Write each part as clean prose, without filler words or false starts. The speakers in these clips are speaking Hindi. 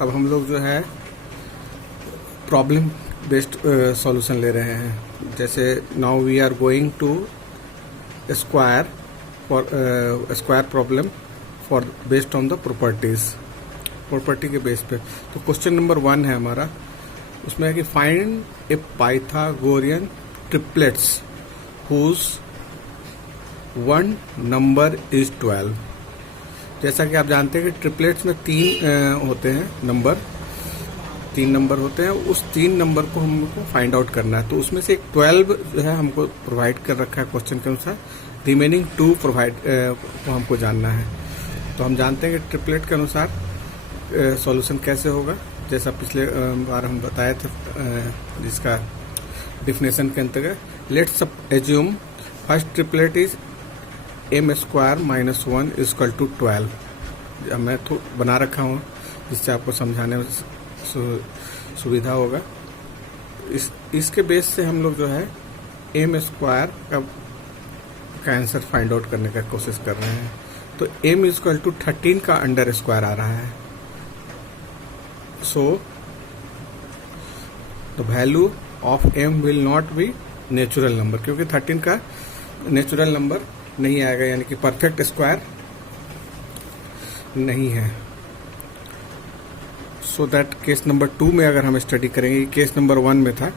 अब हम लोग जो है प्रॉब्लम बेस्ड सॉल्यूशन ले रहे हैं। जैसे now we are going to square for square problem for based on the property के बेस पे। तो क्वेश्चन नंबर 1 है हमारा, उसमें है कि find a Pythagorean triplets whose one number is 12। जैसा कि आप जानते हैं कि ट्रिपलेट्स में 3 होते हैं नंबर, 3 नंबर होते हैं। उस 3 नंबर को हमको फाइंड आउट करना है। तो उसमें से एक 12 जो है हमको प्रोवाइड कर रखा है क्वेश्चन के अनुसार, रिमेनिंग 2 को हमको जानना है। तो हम जानते हैं कि ट्रिपलेट के अनुसार सॉल्यूशन कैसे होगा, जैसा पिछले बार हम बताए थे जिसका डिफिनेशन के अंतर्गत। Let's assume first triplet is m square minus 1 equal to 12। मैं तो बना रखा हूँ जिससे आपको समझाने में सुविधा होगा। इसके बेस से हम लोग जो है m स्क्वायर का आंसर फाइंड आउट करने का कोशिश कर रहे हैं। तो m इक्वल टू 13 का अंडर स्क्वायर आ रहा है। So the value of m will not be natural number, क्योंकि 13 का नेचुरल नंबर नहीं आएगा, यानी कि परफेक्ट स्क्वायर नहीं है। सो दैट केस नंबर 2 में अगर हम स्टडी करेंगे, केस नंबर 1 में था,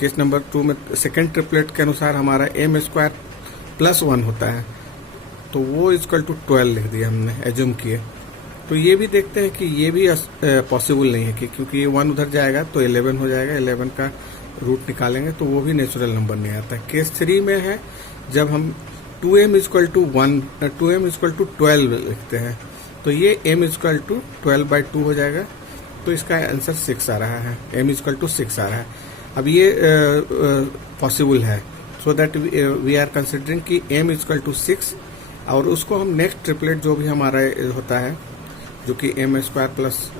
केस नंबर 2 में सेकेंड ट्रिपलेट के अनुसार हमारा m स्क्वायर प्लस 1 होता है, तो वो इक्वल टू 12 लिख दिया हमने, एज्यूम किए। तो ये भी देखते हैं कि ये भी पॉसिबल नहीं है कि क्योंकि ये 1 उधर जाएगा तो 11 हो जाएगा, 11 का रूट निकालेंगे तो वो भी नेचुरल नंबर नहीं आता। केस 3 में है जब हम 2m इक्वल टू 12 लिखते हैं, तो ये m इक्वल टू 12/2 हो जाएगा। तो इसका आंसर 6 आ रहा है, m इक्वल टू 6 आ रहा है। अब ये पॉसिबल है, so that we are considering कि m इक्वल टू 6, और उसको हम नेक्स्ट ट्रिपलेट जो भी हमारा होता है, जो कि m स्क्वायर प्लस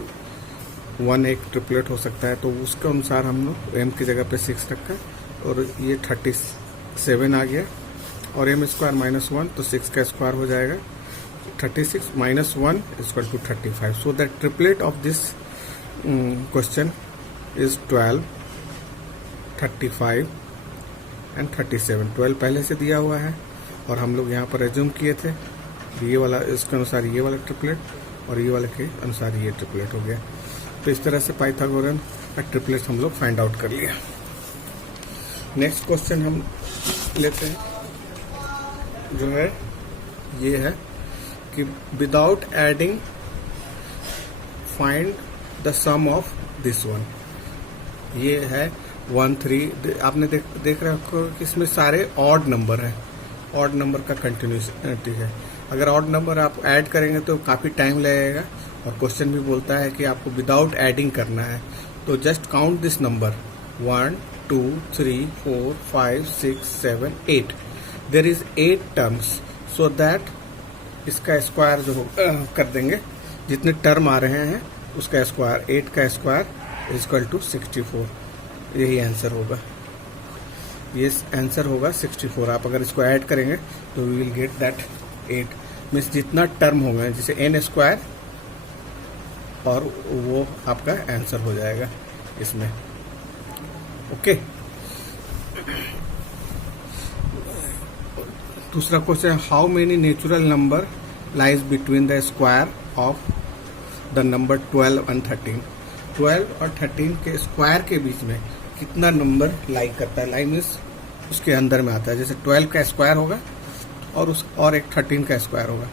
1 एक ट्रिपलेट हो सकता है, तो उसके अनुसार हम लोग m की जगह पे 6 रखा और ये 37 आ गया, और m स्क्वायर माइनस 1 तो 6 का स्क्वायर हो जाएगा, 36 minus 1 equal to 35। So that triplet of this question is 12, 35 and 37। 12 पहले से दिया हुआ है और हम लोग यहाँ पर एज्यूम किए थे ये वाला, इसके अनुसार ये वाला ट्रिपलेट और ये वाले के अनुसार ये ट्रिपलेट हो गया। तो इस तरह से पाइथागोरन का ट्रिपलेट हम लोग फाइंड आउट कर लिया। नेक्स्ट क्वेश्चन हम लेते हैं, जो है ये है कि without adding find the sum of this one. ये है 1, 3। आपने देख रहे हो कि इसमें सारे ऑड नंबर हैं, ऑड नंबर का कंटिन्यूटी है। अगर ऑड नंबर आप ऐड करेंगे तो काफ़ी टाइम लगेगा, और क्वेश्चन भी बोलता है कि आपको विदाउट एडिंग करना है। तो just count this number 1, 2, 3, 4, 5, 6, 7, 8। There is 8 terms, so that इसका स्क्वायर जो कर देंगे, जितने टर्म आ रहे हैं उसका स्क्वायर, 8 का स्क्वायर इक्वल टू 64। यही आंसर होगा, ये आंसर होगा 64। आप अगर इसको ऐड करेंगे तो we will get that 8, means जितना टर्म होंगे, जैसे n स्क्वायर, और वो आपका आंसर हो जाएगा इसमें। ओके। दूसरा question, how many natural number lies between the square of the number 12 and 13। 12 और 13 के स्क्वायर के बीच में कितना नंबर लाई करता है? लाई मीन्स उसके अंदर में आता है। जैसे 12 का स्क्वायर होगा और एक 13 का स्क्वायर होगा।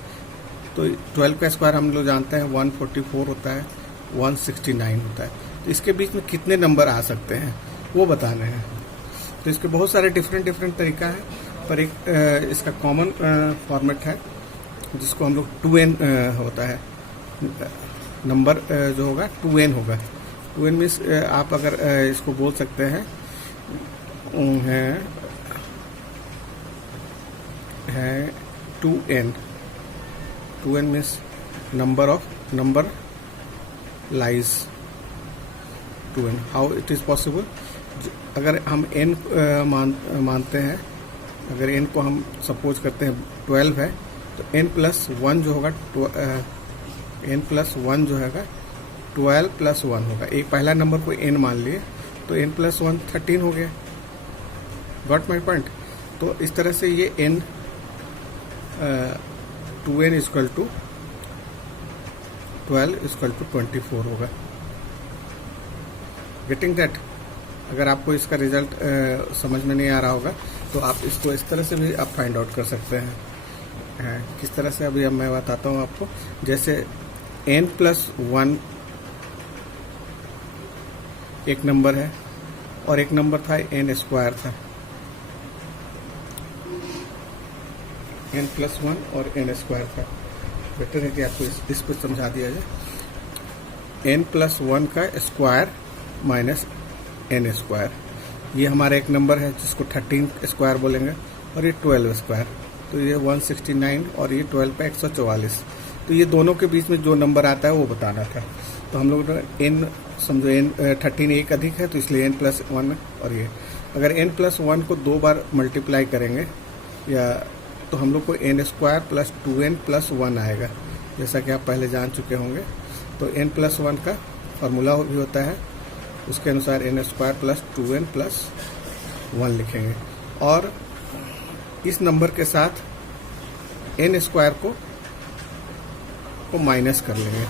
तो 12 का स्क्वायर हम लोग जानते हैं 144 होता है, 169 होता है। तो इसके बीच में कितने नंबर आ सकते हैं वो बताने हैं। तो इसके बहुत सारे डिफरेंट तरीका है, पर एक इसका कॉमन फॉर्मेट है जिसको हम लोग 2n होता है, नंबर जो होगा 2n होगा। 2n मीन्स आप अगर इसको बोल सकते हैं है 2n। 2n means number lies 2n। How it is possible? अगर हम n मानते हैं, अगर n को हम सपोज करते हैं 12 है, तो n+1 जो होगा n+1 जो हैगा 12 प्लस 1 होगा। एक पहला नंबर को n मान लिए तो n प्लस 1 13 हो गया। Got my point. तो इस तरह से ये n 2n equal to 12 equal to 24 होगा। Getting that? अगर आपको इसका रिजल्ट समझ में नहीं आ रहा होगा तो आप इसको इस तरह से भी आप फाइंड आउट कर सकते हैं। किस तरह से अभी अब मैं बताता हूँ आपको। जैसे n प्लस 1 एक नंबर है और एक नंबर था n स्क्वायर था। n प्लस 1 और n स्क्वायर था। बेटर है कि आपको इसको समझा दिया जाए। n प्लस 1 का स्क्वायर माइनस n स्क्वायर, ये हमारा एक नंबर है जिसको 13 स्क्वायर बोलेंगे, और ये 12 स्क्वायर, तो ये 169 और ये 12 पे 144। तो ये दोनों के बीच में जो नंबर आता है वो बताना था। तो हम लोग n समझो n 13 एक अधिक है तो इसलिए n प्लस 1, और ये अगर n प्लस 1 को 2 बार मल्टीप्लाई करेंगे या तो हम लोग को n square plus 2n plus 1 आएगा, जैसा कि आप पहले जान चुके होंगे। तो n प्लस 1 का फॉर्मूला भी होता है, उसके अनुसार n square plus 2n plus 1 लिखेंगे, और इस नंबर के साथ n स्क्वायर को माइनस कर लेंगे।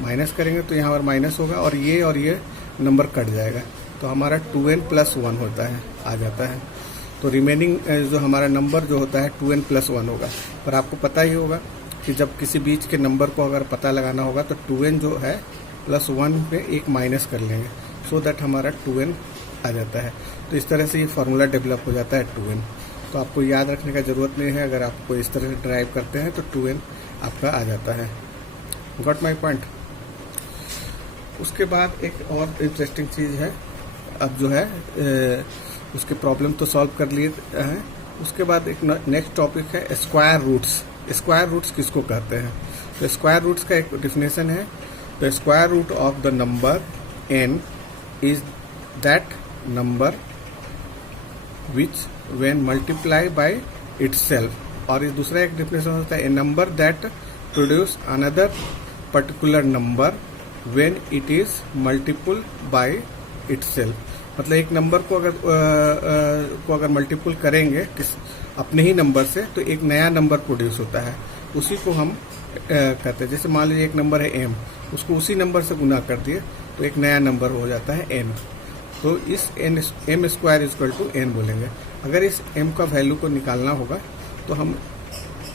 माइनस करेंगे तो यहाँ पर माइनस होगा और ये नंबर कट जाएगा, तो हमारा 2n प्लस 1 होता है, आ जाता है। तो रिमेनिंग जो हमारा नंबर जो होता है 2n प्लस 1 होगा। पर आपको पता ही होगा कि जब किसी बीच के नंबर को अगर पता लगाना होगा तो 2n जो है प्लस 1 पे एक माइनस कर लेंगे, सो दैट हमारा 2n आ जाता है। तो इस तरह से ये फार्मूला डेवलप हो जाता है 2n। तो आपको याद रखने का ज़रूरत नहीं है, अगर आपको इस तरह से ड्राइव करते हैं तो 2n आपका आ जाता है। Got my point. उसके बाद एक और इंटरेस्टिंग चीज़ है, अब जो है उसके प्रॉब्लम तो सॉल्व कर लिए हैं। उसके बाद एक नेक्स्ट टॉपिक है स्क्वायर रूट्स। स्क्वायर रूट्स किसको कहते हैं? तो स्क्वायर रूट्स का एक डिफिनेशन है, the square root of the number n is that number which when multiply by itself. और इस दूसरा एक डिफिनेशन होता है a number that produce another particular number when it is multiple by itself. मतलब एक नंबर को अगर मल्टीपल करेंगे किस अपने ही नंबर से तो एक नया नंबर प्रोड्यूस होता है, उसी को हम कहते हैं। जैसे मान लीजिए एक नंबर है m, उसको उसी नंबर से गुना कर दिए तो एक नया नंबर हो जाता है n। तो इस m square equal to n बोलेंगे। अगर इस m का वैल्यू को निकालना होगा तो हम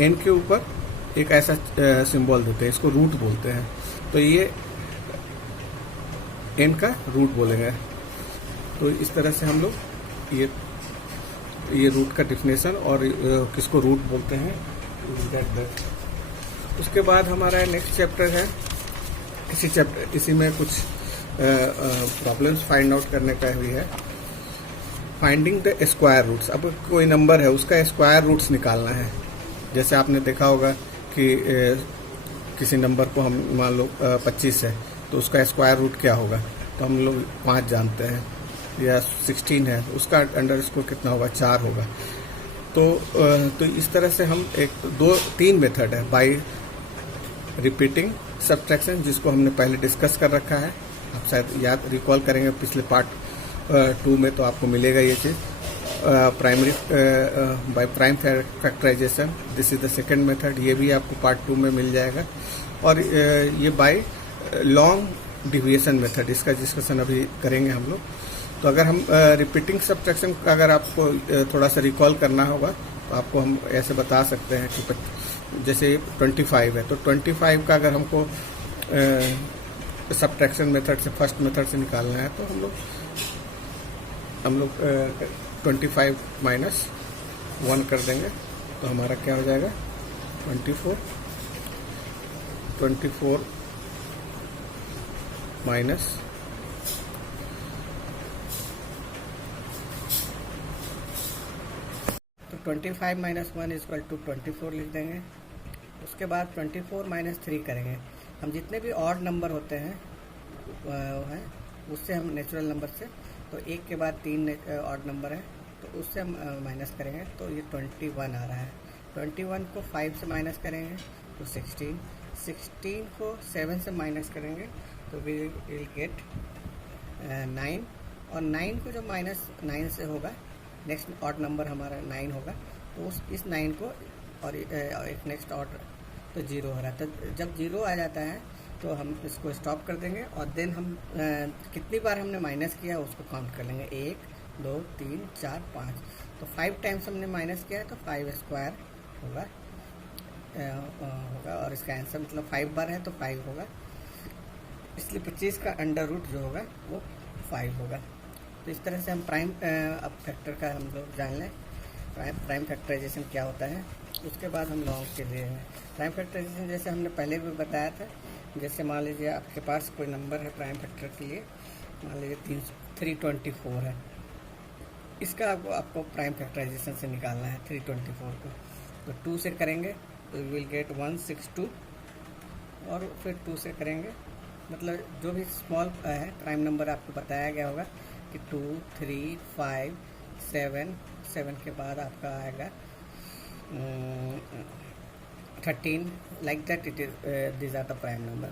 n के ऊपर एक ऐसा सिंबल देते हैं, इसको रूट बोलते हैं। तो ये n का रूट बोलेंगे। तो इस तरह से हम लोग ये रूट का डिफिनेशन और किसको रूट बोलते हैं दैट। उसके बाद हमारा नेक्स्ट चैप्टर है, इसी में कुछ प्रॉब्लम्स फाइंड आउट करने का भी है, फाइंडिंग द स्क्वायर रूट्स। अब कोई नंबर है उसका स्क्वायर रूट्स निकालना है। जैसे आपने देखा होगा कि किसी नंबर को हम मान लो 25 है तो उसका स्क्वायर रूट क्या होगा, तो हम लोग 5 जानते हैं, या 16 है उसका अंडर स्कोर कितना होगा, 4 होगा। तो इस तरह से हम 3 मेथड है, बाय रिपीटिंग सब्ट्रैक्शन, जिसको हमने पहले डिस्कस कर रखा है, आप शायद याद रिकॉल करेंगे पिछले पार्ट 2 में, तो आपको मिलेगा ये चीज़। Primary by prime factorization, this is the second method, ये भी आपको पार्ट 2 में मिल जाएगा। और ये बाय लॉन्ग डिविएशन मेथड, इसका डिस्कशन अभी करेंगे हम लोग। तो अगर हम रिपीटिंग सब्ट्रैक्शन का अगर आपको थोड़ा सा रिकॉल करना होगा तो आपको हम ऐसे बता सकते हैं कि जैसे 25 है तो 25 का अगर हमको सब्ट्रैक्शन मेथड से फर्स्ट मेथड से निकालना है तो हम लोग 25 माइनस 1 कर देंगे तो हमारा क्या हो जाएगा 24 माइनस 25 माइनस 1 इक्वल टू 24 लिख देंगे। उसके बाद 24 माइनस 3 करेंगे। हम जितने भी ऑड नंबर होते हैं हैं उससे हम नेचुरल नंबर से, तो 1 के बाद 3 ऑड नंबर है तो उससे हम माइनस करेंगे तो ये 21 आ रहा है। 21 को 5 से माइनस करेंगे तो 16, 16 को 7 से माइनस करेंगे तो विल गेट 9, और 9 को जो माइनस 9 से होगा, नेक्स्ट ऑड नंबर हमारा 9 होगा, तो इस 9 को और एक नेक्स्ट ऑड तो 0 हो रहा है। तो जब 0 आ जाता है तो हम इसको स्टॉप कर देंगे, और देन हम कितनी बार हमने माइनस किया उसको काउंट कर लेंगे, 1 2 3 4 5। तो 5 टाइम्स हमने माइनस किया है तो 5 स्क्वायर होगा, और इसका आंसर मतलब 5 बार है तो 5 होगा, इसलिए 25 का अंडर रूट जो होगा वो 5 होगा। तो इस तरह से हम प्राइम अब फैक्टर का हम लोग जान लें, प्राइम फैक्टराइजेशन क्या होता है। उसके बाद हम लॉन्ग के लिए प्राइम फैक्टराइजेशन जैसे हमने पहले भी बताया था, जैसे मान लीजिए आपके पास कोई नंबर है प्राइम फैक्टर के लिए, मान लीजिए 324 है, इसका आपको प्राइम फैक्टराइजेशन से निकालना है 324 को। तो 2 से करेंगे तो विल गेट 162, और फिर 2 से करेंगे, मतलब जो भी स्मॉल है प्राइम नंबर आपको बताया गया होगा कि 2 3 5 7, 7 के बाद आपका आएगा 13, like that it is this are the prime number.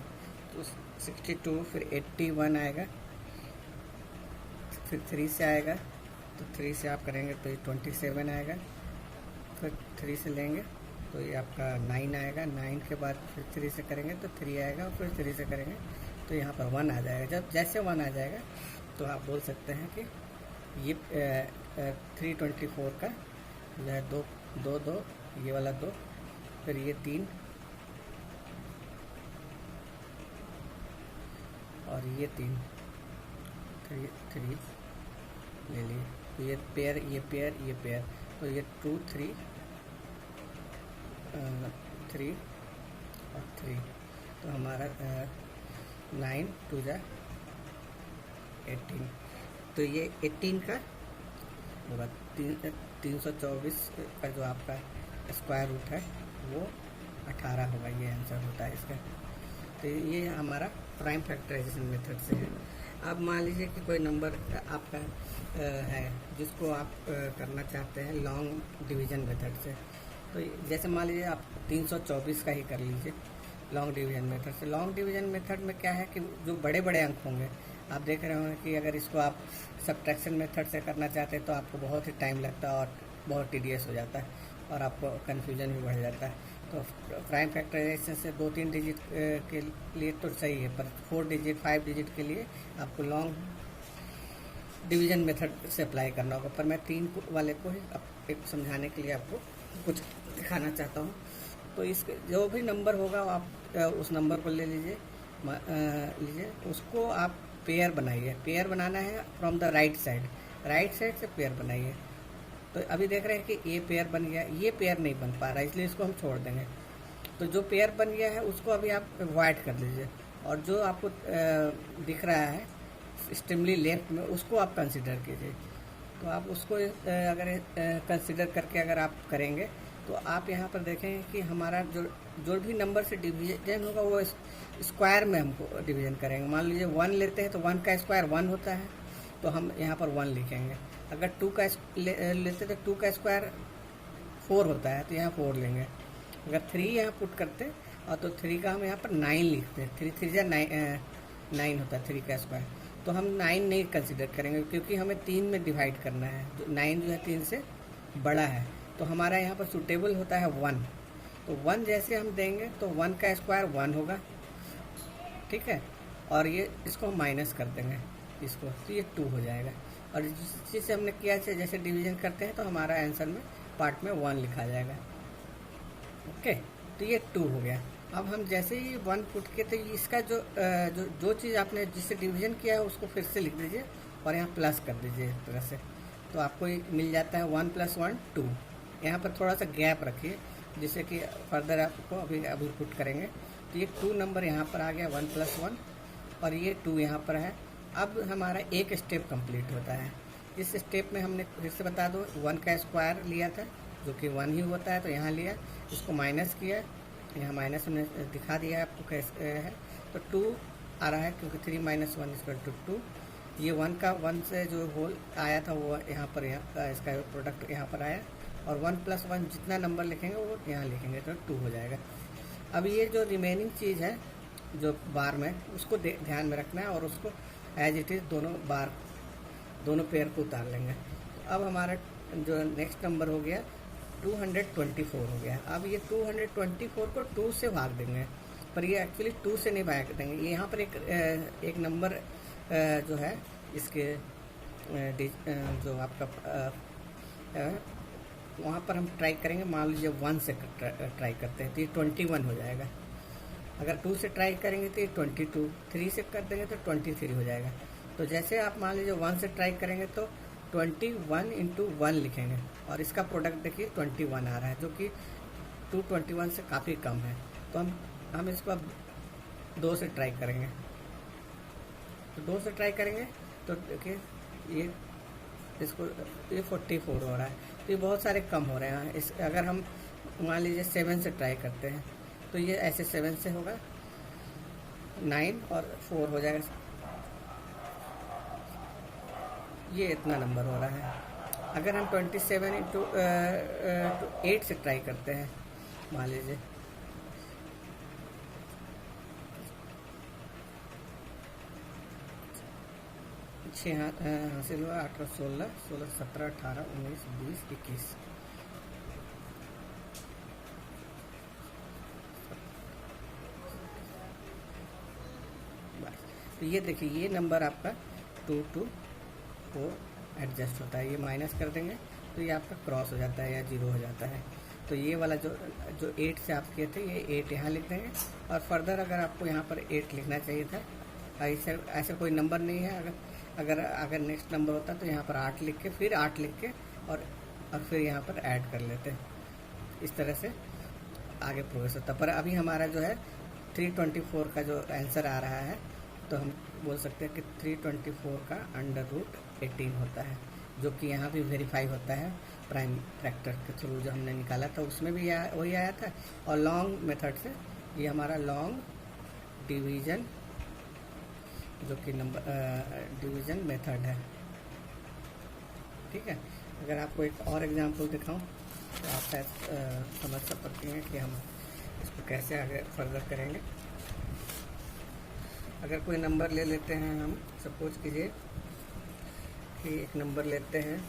तो 62, फिर 81 आएगा, फिर 3 से आएगा, तो 3 से आप करेंगे तो ये 27 आएगा, फिर 3 से लेंगे तो ये आपका 9 आएगा, 9 के बाद फिर 3 से करेंगे तो 3 आएगा, और फिर 3 से करेंगे तो यहाँ पर 1 आ जाएगा। जब जैसे 1 आ जाएगा तो आप बोल सकते हैं कि ये 324 का जो है 2 2 2, ये वाला 2, फिर ये 3 और ये 3, 3 ले लिए, तो ये पेयर, ये पेयर, ये पेयर, तो ये 2 3 3 और 3, तो हमारा 9 2 जा 18, तो ये 18 का होगा 324 का जो आपका स्क्वायर रूट है वो 18 होगा, ये आंसर होता है इसका। तो ये हमारा प्राइम फैक्टराइजेशन मेथड से है। अब मान लीजिए कि कोई नंबर आपका है जिसको आप करना चाहते हैं लॉन्ग डिवीजन मेथड से, तो जैसे मान लीजिए आप 324 का ही कर लीजिए लॉन्ग डिवीजन मेथड से। लॉन्ग डिवीजन मेथड में क्या है कि जो बड़े बड़े अंक होंगे, आप देख रहे होंगे कि अगर इसको आप सब्ट्रैक्शन मेथड से करना चाहते हैं तो आपको बहुत ही टाइम लगता है और बहुत टीडियस हो जाता है, और आपको कन्फ्यूजन भी बढ़ जाता है। तो प्राइम फैक्टराइजेशन से 2-3 डिजिट के लिए तो सही है, पर 4 डिजिट 5 डिजिट के लिए आपको लॉन्ग डिवीजन मेथड से अप्लाई करना होगा। पर मैं 3 वाले को ही एक समझाने के लिए आपको कुछ दिखाना चाहता हूँ। तो इस जो भी नंबर होगा आप उस नंबर को ले लीजिए, उसको आप पेयर बनाइए। पेयर बनाना है फ्रॉम द राइट साइड से पेयर बनाइए। तो अभी देख रहे हैं कि ये पेयर बन गया, ये पेयर नहीं बन पा रहा है, इसलिए इसको हम छोड़ देंगे। तो जो पेयर बन गया है उसको अभी आप अवॉइड कर लीजिए, और जो आपको दिख रहा है एक्सट्रीमली लेफ्ट में उसको आप कंसिडर कीजिए। तो आप उसको अगर कंसिडर करके अगर आप करेंगे तो आप यहाँ पर देखेंगे कि हमारा जो भी नंबर से डिवीजन होगा वो स्क्वायर में हमको डिवीजन करेंगे। मान लीजिए 1 लेते हैं तो 1 का स्क्वायर 1 होता है, तो हम यहाँ पर 1 लिखेंगे। अगर 2 का लेते तो 2 का स्क्वायर 4 होता है, तो यहाँ 4 लेंगे। अगर 3 यहाँ पुट करते और तो 3 का हम यहाँ पर 9 लिखते हैं, 3 3 9 होता है 3 का स्क्वायर, तो हम 9 नहीं कंसिडर करेंगे क्योंकि हमें 3 में डिवाइड करना है। 9 जो है 3 से बड़ा है, तो हमारा यहाँ पर सूटेबल होता है 1। तो 1 जैसे हम देंगे तो 1 का स्क्वायर 1 होगा, ठीक है, और ये इसको हम माइनस कर देंगे इसको, तो ये 2 हो जाएगा। और जिस चीज़ से हमने किया है जैसे डिवीजन करते हैं तो हमारा आंसर में पार्ट में 1 लिखा जाएगा। ओके, तो ये 2 हो गया। अब हम जैसे ही 1 पुट किए तो इसका जो चीज़ आपने जिससे डिवीजन किया है उसको फिर से लिख दीजिए और यहाँ प्लस कर दीजिए इस तरह से, तो आपको मिल जाता है 1 + 1 2। यहाँ पर थोड़ा सा गैप रखिए जिससे कि फर्दर आपको अभी पुट करेंगे। तो ये 2 नंबर यहाँ पर आ गया 1 + 1, और ये 2 यहाँ पर है। अब हमारा एक स्टेप कंप्लीट होता है। इस स्टेप में हमने फिर से बता दो 1 का स्क्वायर लिया था जो कि 1 ही होता है, तो यहाँ लिया, इसको माइनस किया, यहाँ माइनस हमने दिखा दिया है आपको कैसे है। तो 2 आ रहा है क्योंकि 3 - 1 = 2। ये 1 से जो होल आया था वो यहाँ पर इसका प्रोडक्ट यहाँ पर आया, और 1 + 1 जितना नंबर लिखेंगे वो यहाँ लिखेंगे तो 2 हो जाएगा। अब ये जो रिमेनिंग चीज़ है जो बार में, उसको ध्यान में रखना है और उसको एज इट इज़ दोनों पेयर को उतार लेंगे। अब हमारा जो नेक्स्ट नंबर हो गया 224 हो गया। अब ये 224 को 2 से भाग देंगे, पर ये एक्चुअली 2 से नहीं भाग देंगे। ये यहाँ पर एक नंबर जो है इसके जो आपका वहाँ पर हम ट्राई करेंगे, मान लीजिए 1 से ट्राई करते हैं तो ये 21 हो जाएगा। अगर 2 से ट्राई करेंगे तो ये 22, 3 से कर देंगे तो 23 हो जाएगा। तो जैसे आप मान लीजिए 1 से ट्राई करेंगे तो 21 इंटू 1 लिखेंगे और इसका प्रोडक्ट देखिए 21 आ रहा है, जो कि 221 से काफ़ी कम है। तो हम इसको अब 2 से ट्राई करेंगे। तो 2 से ट्राई करेंगे तो देखिए ये 44 हो रहा है, तो ये बहुत सारे कम हो रहे हैं। अगर हम मान लीजिए 7 से ट्राई करते हैं तो ये ऐसे 7 से होगा, 9 और 4 हो जाएगा, ये इतना नंबर हो रहा है। अगर हम 27 इंटू 8 से ट्राई करते हैं, मान लीजिए छः हासिल हुआ, 8 और 16, 17, 18, 19, 20, 21। बस, तो ये देखिए ये नंबर आपका 224 एडजस्ट होता है। ये माइनस कर देंगे तो ये आपका क्रॉस हो जाता है या 0 हो जाता है। तो ये वाला जो 8 से आप किए थे, ये 8 यहाँ लिख देंगे। और फर्दर अगर आपको यहाँ पर 8 लिखना चाहिए था, ऐसे कोई नंबर नहीं है। अगर नेक्स्ट नंबर होता तो यहाँ पर 8 लिख के, फिर 8 लिख के और फिर यहाँ पर ऐड कर लेते। इस तरह से आगे प्रोग्रेस होता। पर अभी हमारा जो है 324 का जो आंसर आ रहा है, तो हम बोल सकते हैं कि 324 का √18 होता है, जो कि यहाँ भी वेरीफाई होता है प्राइम फैक्टर के थ्रू। जो हमने निकाला था उसमें भी वही आया था। और लॉन्ग मेथड से ये हमारा लॉन्ग डिवीजन, जो कि डिवीजन मेथड है। ठीक है, अगर आपको एक और एग्जांपल दिखाऊं तो आप शायद समझ सकते हैं कि हम इसको कैसे आगे फर्दर करेंगे। अगर कोई नंबर ले लेते हैं, हम सपोज कीजिए कि एक नंबर लेते हैं,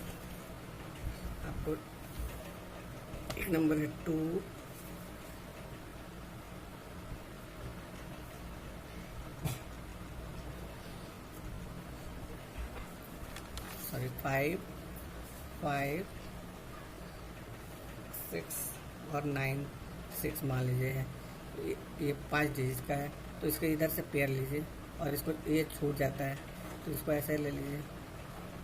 आपको एक नंबर है 5, 5, 6 और 9, 6 मान लीजिए है। ये 5 डिजिट का है, तो इसको इधर से पेयर लीजिए और इसको ये छूट जाता है तो इसको ऐसे ले लीजिए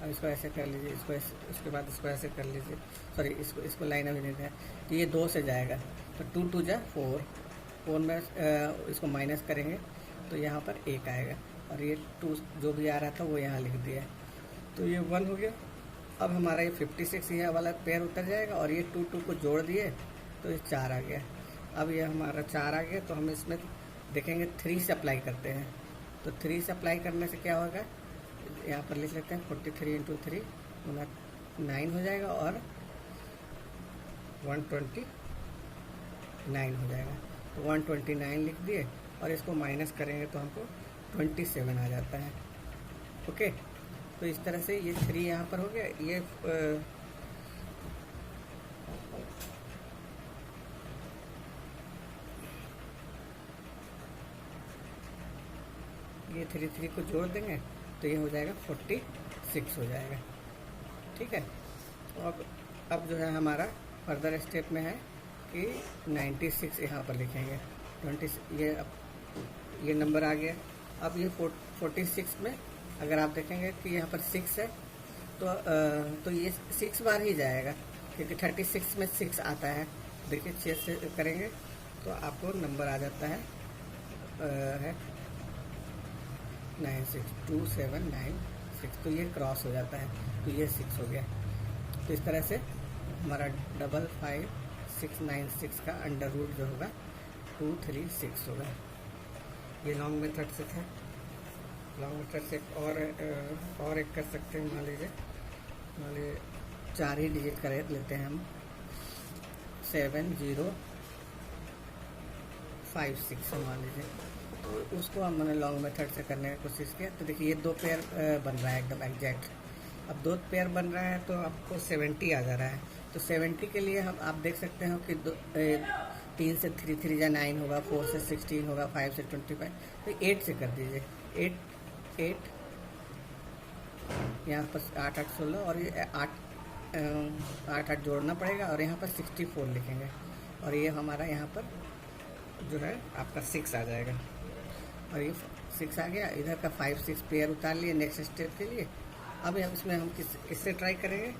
और इसको ऐसे कर लीजिए, इसको उसके बाद इसको ऐसे कर लीजिए। सॉरी, इसको लाइन अभी नहीं है, तो ये 2 से जाएगा। तो 2 2 जा 4, 4 में इसको माइनस करेंगे तो यहाँ पर 1 आएगा और ये 2 जो भी आ रहा था वो यहाँ लिख दिया, तो ये 1 हो गया। अब हमारा ये 56 ये वाला पेयर उतर जाएगा और ये 2 2 को जोड़ दिए तो ये 4 आ गया। अब ये हमारा 4 आ गया, तो हम इसमें देखेंगे 3 से अप्लाई करते हैं। तो 3 से अप्लाई करने से क्या होगा, यहाँ पर लिख लेते हैं 43 इंटू 3 9 हो जाएगा और 129 हो जाएगा। तो 129 लिख दिए और इसको माइनस करेंगे तो हमको 27 आ जाता है। ओके, तो इस तरह से ये 3 यहाँ पर हो गया। ये 3 को जोड़ देंगे तो ये हो जाएगा 46 हो जाएगा। ठीक है, और अब जो है हमारा फर्दर स्टेप में है कि 96 यहाँ पर लिखेंगे। 20 ये नंबर आ गया। अब ये 46 में अगर आप देखेंगे कि यहाँ पर 6 है तो ये 6 बार ही जाएगा, क्योंकि 36 में 6 आता है। देखिए 6 से करेंगे तो आपको नंबर आ जाता है 96279, तो ये क्रॉस हो जाता है, तो ये 6 हो गया। तो इस तरह से हमारा 55696 का अंडर रूट जो होगा 236 होगा। ये लॉन्ग मेथड से था। लॉन्ग मेथड से और एक कर सकते हैं। मान लीजिए 4 ही डिजिट कर लेते हैं हम, 7 0 5 6 मान लीजिए, तो उसको हम मैंने लॉन्ग मेथड से करने की कोशिश किया। तो देखिए ये 2 पेयर बन रहा है एकदम एग्जैक्ट। अब 2 पेयर बन रहा है तो आपको 70 आ जा रहा है। तो 70 के लिए हम आप देख सकते हो कि 3 से 3 3 या 9 होगा, 4 से 16 होगा, 5 से 25, तो 8 से कर दीजिए। 8 यहाँ पर 8 8 16 और ये 8 8 जोड़ना पड़ेगा और यहाँ पर 64 लिखेंगे और ये हमारा यहाँ पर जो है आपका 6 आ जाएगा और ये 6 आ गया। इधर का 5 6 पेयर उतार लिए नेक्स्ट स्टेप के लिए। अब इसमें हम किससे ट्राई करेंगे,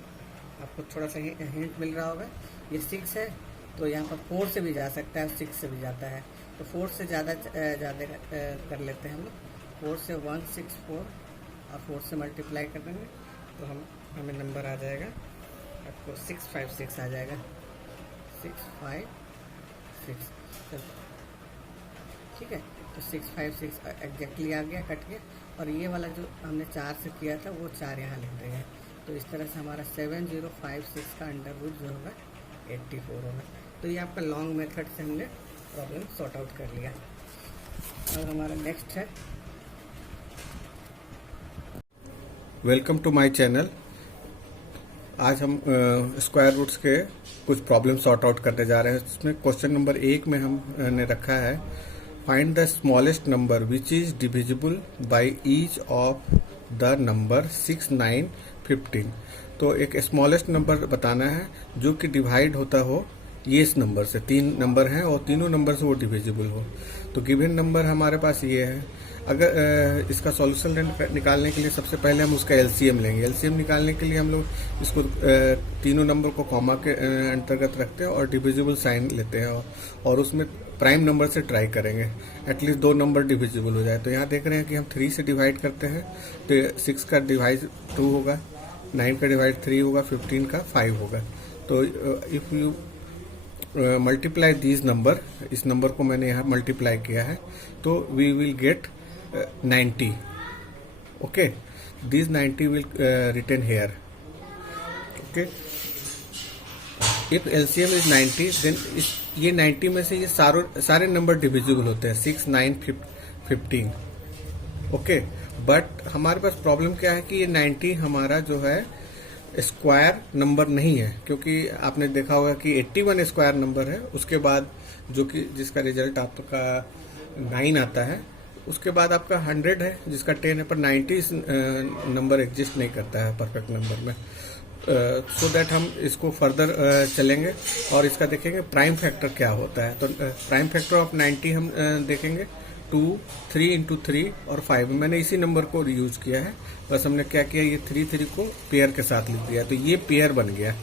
आपको थोड़ा सा हिंट मिल रहा होगा। ये 6 है तो यहाँ पर 4 से भी जा सकता है, 6 से भी जाता है, तो 4 से ज़्यादा कर लेते हैं हम लोग। 4 से 164 और 4 से मल्टीप्लाई कर देंगे तो हमें नंबर आ जाएगा, आपको 656 आ जाएगा। 656 ठीक है, तो 656 एग्जैक्टली आ गया, कट गया। और ये वाला जो हमने 4 से किया था वो 4 यहाँ लिख देंगे। तो इस तरह से हमारा 7056 का अंडर रूट जो होगा 84 होगा। तो ये आपका लॉन्ग मेथड से हमने प्रॉब्लम सॉर्ट आउट कर लिया। और हमारा नेक्स्ट है, वेलकम टू माय चैनल। आज हम स्क्वायर रूट्स के कुछ प्रॉब्लम सॉर्ट आउट करने जा रहे हैं। इसमें क्वेश्चन नंबर 1 में हमने रखा है find the smallest number which is divisible by each of the number 6 9 15। तो एक स्मॉलेस्ट नंबर बताना है जो कि डिवाइड होता हो ये इस नंबर से। 3 नंबर हैं और तीनों नंबर से वो डिविजिबल हो। तो गिवन नंबर हमारे पास ये है। अगर इसका सॉल्यूशन निकालने के लिए सबसे पहले हम उसका एलसीएम लेंगे। एलसीएम निकालने के लिए हम लोग इसको तीनों नंबर को कॉमा के अंतर्गत रखते हैं और डिविजिबल साइन लेते हैं और उसमें प्राइम नंबर से ट्राई करेंगे एटलीस्ट 2 नंबर डिविजिबल हो जाए। तो यहाँ देख रहे हैं कि हम 3 से डिवाइड करते हैं तो 6 का डिवाइड 2 होगा, 9 का डिवाइड 3 होगा, 15 का 5 होगा। तो if you multiply these number, इस नंबर को मैंने यहाँ मल्टीप्लाई किया है तो we will get 90. Okay, these 90 will written here. Okay, if LCM is 90 then ये 90 में से ये सारे नंबर डिविजिबल होते हैं 6 9 15. ओके, बट हमारे पास प्रॉब्लम क्या है कि ये 90 हमारा जो है स्क्वायर नंबर नहीं है, क्योंकि आपने देखा होगा कि 81 स्क्वायर नंबर है, उसके बाद जो कि जिसका रिजल्ट आपका 9 आता है, उसके बाद आपका 100 है जिसका 10 है, पर 90 नंबर एग्जिस्ट नहीं करता है परफेक्ट नंबर में। सो दैट हम इसको फर्दर चलेंगे और इसका देखेंगे प्राइम फैक्टर क्या होता है। तो प्राइम फैक्टर ऑफ 90 हम देखेंगे 2 3 इंटू 3 और 5। मैंने इसी नंबर को यूज किया है, बस हमने क्या किया, ये 3 को पेयर के साथ लिख दिया, तो ये पेयर बन गया।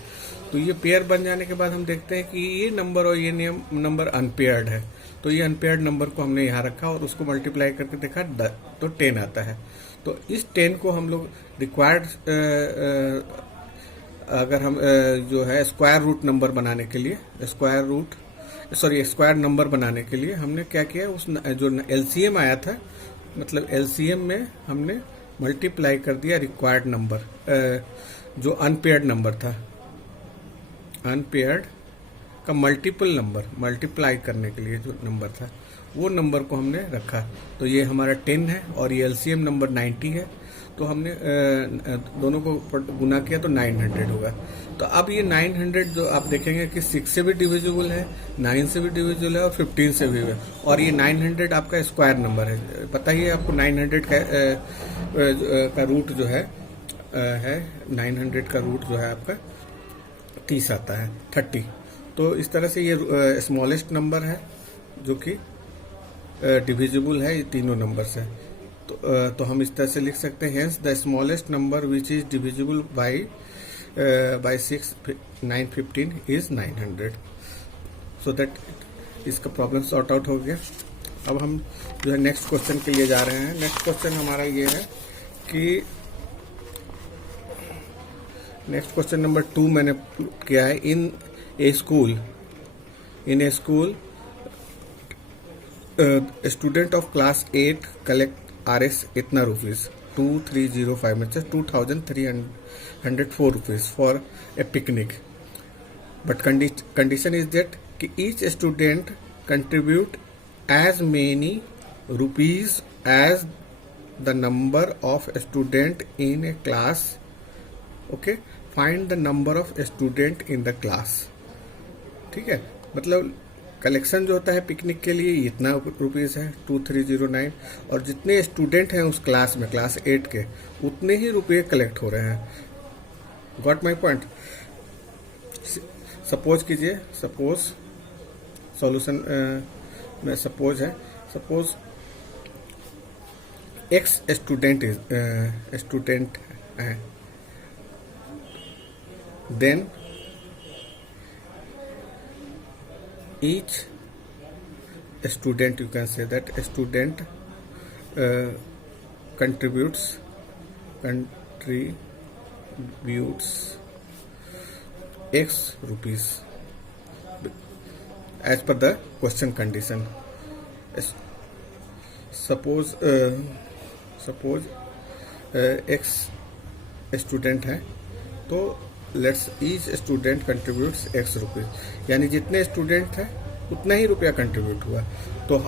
तो ये पेयर बन जाने के बाद हम देखते हैं कि ये नंबर और ये नंबर अनपेयर्ड है, तो ये अनपेयर्ड नंबर को हमने यहाँ रखा और उसको मल्टीप्लाई करके देखा तो 10 आता है। तो इस 10 को हम लोग रिक्वायर्ड अगर हम जो है स्क्वायर रूट नंबर बनाने के लिए स्क्वायर नंबर बनाने के लिए हमने क्या किया, उस जो एलसीएम आया था, मतलब एलसीएम में हमने मल्टीप्लाई कर दिया रिक्वायर्ड नंबर, जो अनपेयर्ड नंबर था, अनपेयर्ड का मल्टीपल नंबर मल्टीप्लाई करने के लिए जो नंबर था वो नंबर को हमने रखा। तो ये हमारा 10 है और ये एलसीएम नंबर 90 है, तो हमने दोनों को गुना किया तो 900 होगा। तो अब ये 900 जो आप देखेंगे कि 6 से भी डिविजिबल है, 9 से भी डिविजिबल है और 15 से भी है, और ये 900 आपका स्क्वायर नंबर है। पता ही है आपको 900 का रूट जो है 900 का रूट जो है आपका 30 आता है, 30। तो इस तरह से ये स्मॉलेस्ट नंबर है जो कि डिविजिबल है ये तीनों नंबर से। तो हम इस तरह से लिख सकते हैं, hence the smallest number which is divisible by 6 9 15 is 900। So that इसका प्रॉब्लम सॉर्ट आउट हो गया। अब हम जो है नेक्स्ट क्वेश्चन के लिए जा रहे हैं। नेक्स्ट क्वेश्चन हमारा ये है कि नेक्स्ट क्वेश्चन नंबर 2 मैंने किया है, in a school student of class 8 collect RS इतना रुपीज 2305 में 2304 rupees for a picnic, but condition is that कि each student contribute as many rupees as the number of student in a class. Okay, find the number of student in the class. ठीक है, मतलब कलेक्शन जो होता है पिकनिक के लिए इतना रुपीज़ है 2309, और जितने स्टूडेंट हैं उस क्लास में, क्लास 8 के, उतने ही रुपये कलेक्ट हो रहे हैं. Got my point. सपोज कीजिए, सपोज सॉल्यूशन में सपोज है, सपोज एक्स स्टूडेंट है, then each student, you can say that student contributes x rupees as per the question condition. Suppose x student है, तो let's each student contributes x rupees, यानी जितने स्टूडेंट हैं उतना ही रुपया कंट्रीब्यूट हुआ. तो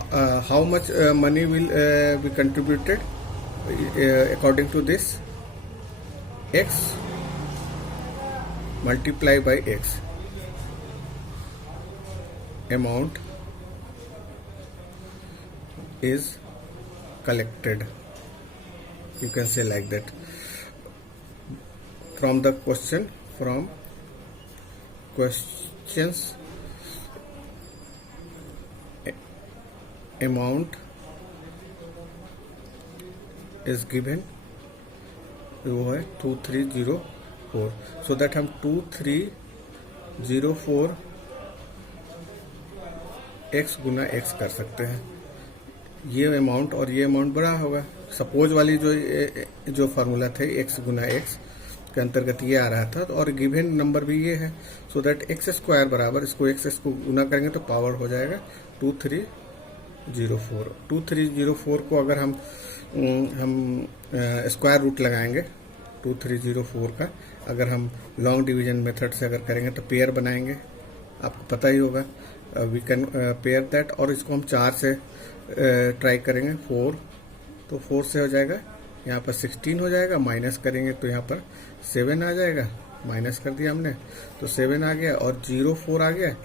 how much money will be contributed according to this, x multiply by x, amount is collected, you can say like that. From the questions amount is given, वो है 2304. सो दैट हम 2304 x गुना x कर सकते हैं. ये अमाउंट और ये अमाउंट बड़ा होगा. सपोज वाली जो फार्मूला थे x गुना x के अंतर्गत ये आ रहा था, और गिवन नंबर भी ये है. सो दैट एक्स स्क्वायर बराबर, इसको x को गुना करेंगे तो पावर हो जाएगा 2304. 2304 को अगर हम स्क्वायर रूट लगाएंगे 2304 का, अगर हम लॉन्ग डिवीजन मेथड से अगर करेंगे तो पेयर बनाएंगे, आपको पता ही होगा. वी कैन पेयर दैट, और इसको हम 4 से ट्राई करेंगे. 4, तो 4 से हो जाएगा, यहाँ पर 16 हो जाएगा, माइनस करेंगे तो यहाँ पर 7 आ जाएगा, माइनस कर दिया हमने तो 7 आ गया, और 04 आ गया.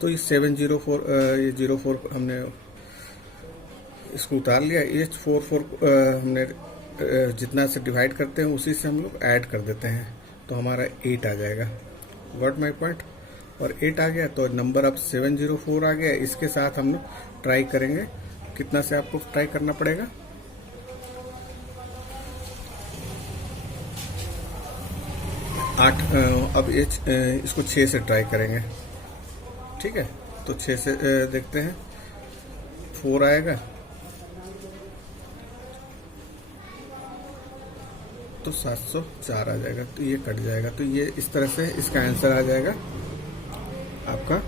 तो ये 704, ये 04 हमने इसको उतार लिया. ये 44 हमने जितना से डिवाइड करते हैं उसी से हम लोग ऐड कर देते हैं, तो हमारा 8 आ जाएगा. Got my point. और 8 आ गया तो नंबर अब 704 आ गया. इसके साथ हम लोग ट्राई करेंगे. कितना से आपको ट्राई करना पड़ेगा, 8. अब इसको 6 से ट्राई करेंगे. ठीक है, तो 6 से देखते हैं. 4 आएगा तो 704 आ जाएगा, तो ये कट जाएगा. तो ये इस तरह से इसका आंसर आ जाएगा आपका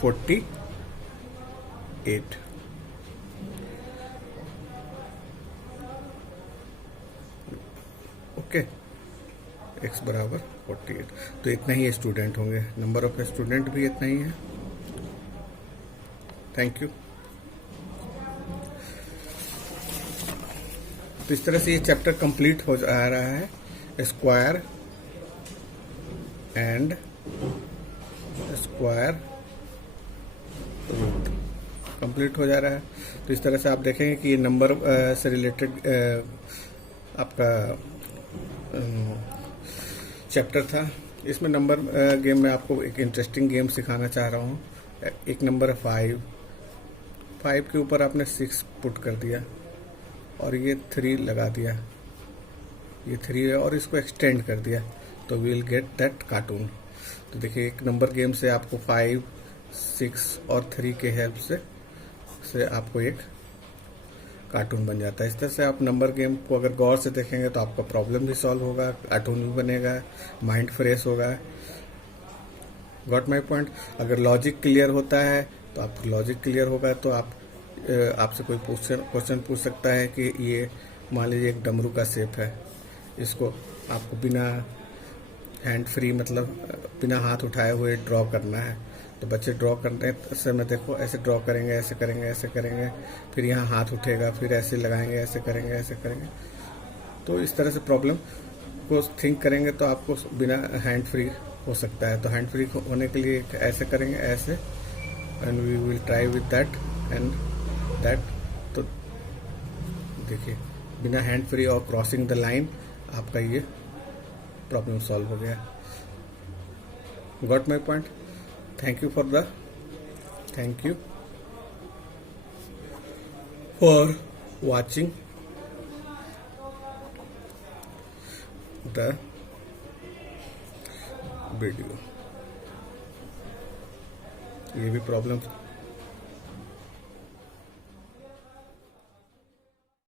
48. ओके, x बराबर 48. तो इतना ही स्टूडेंट होंगे, नंबर ऑफ स्टूडेंट भी इतना ही है. Thank you. तो इस तरह से ये चैप्टर कंप्लीट हो जा रहा है. Square and square root complete हो जा रहा है. तो इस तरह से आप देखेंगे कि ये नंबर से रिलेटेड आपका चैप्टर था. इसमें नंबर गेम में आपको एक इंटरेस्टिंग गेम सिखाना चाह रहा हूँ. एक नंबर है 5 के ऊपर आपने 6 पुट कर दिया और ये 3 लगा दिया, ये 3 है, और इसको एक्सटेंड कर दिया, तो we will get that cartoon. तो देखिए, एक नंबर गेम से आपको 5, 6 और 3 के हेल्प से आपको एक कार्टून बन जाता है. इस तरह से आप नंबर गेम को अगर गौर से देखेंगे तो आपका प्रॉब्लम भी सॉल्व होगा, कार्टून भी बनेगा, माइंड फ्रेश होगा. Got my point. अगर लॉजिक क्लियर होता है तो आपको लॉजिक क्लियर होगा, तो आपसे कोई क्वेश्चन पूछ सकता है कि ये मान लीजिए एक डमरू का शेप है, इसको आपको बिना हैंड फ्री, मतलब बिना हाथ उठाए हुए ड्रॉ करना है. तो बच्चे ड्रॉ करने समय देखो ऐसे ड्रॉ करेंगे, ऐसे करेंगे, ऐसे करेंगे, फिर यहाँ हाथ उठेगा, फिर ऐसे लगाएंगे, ऐसे करेंगे, ऐसे करेंगे। तो इस तरह से प्रॉब्लम को थिंक करेंगे तो आपको बिना हैंड फ्री हो सकता है। तो हैंड फ्री होने के लिए ऐसे करेंगे, ऐसे, and we will try with that and that. तो देखिए बिना हैंड फ्री और क्रॉसिंग द लाइन आपका ये प्रॉब्लम सॉल्व हो गया। Got my point? Thank you for watching the video। ये भी प्रॉब्लम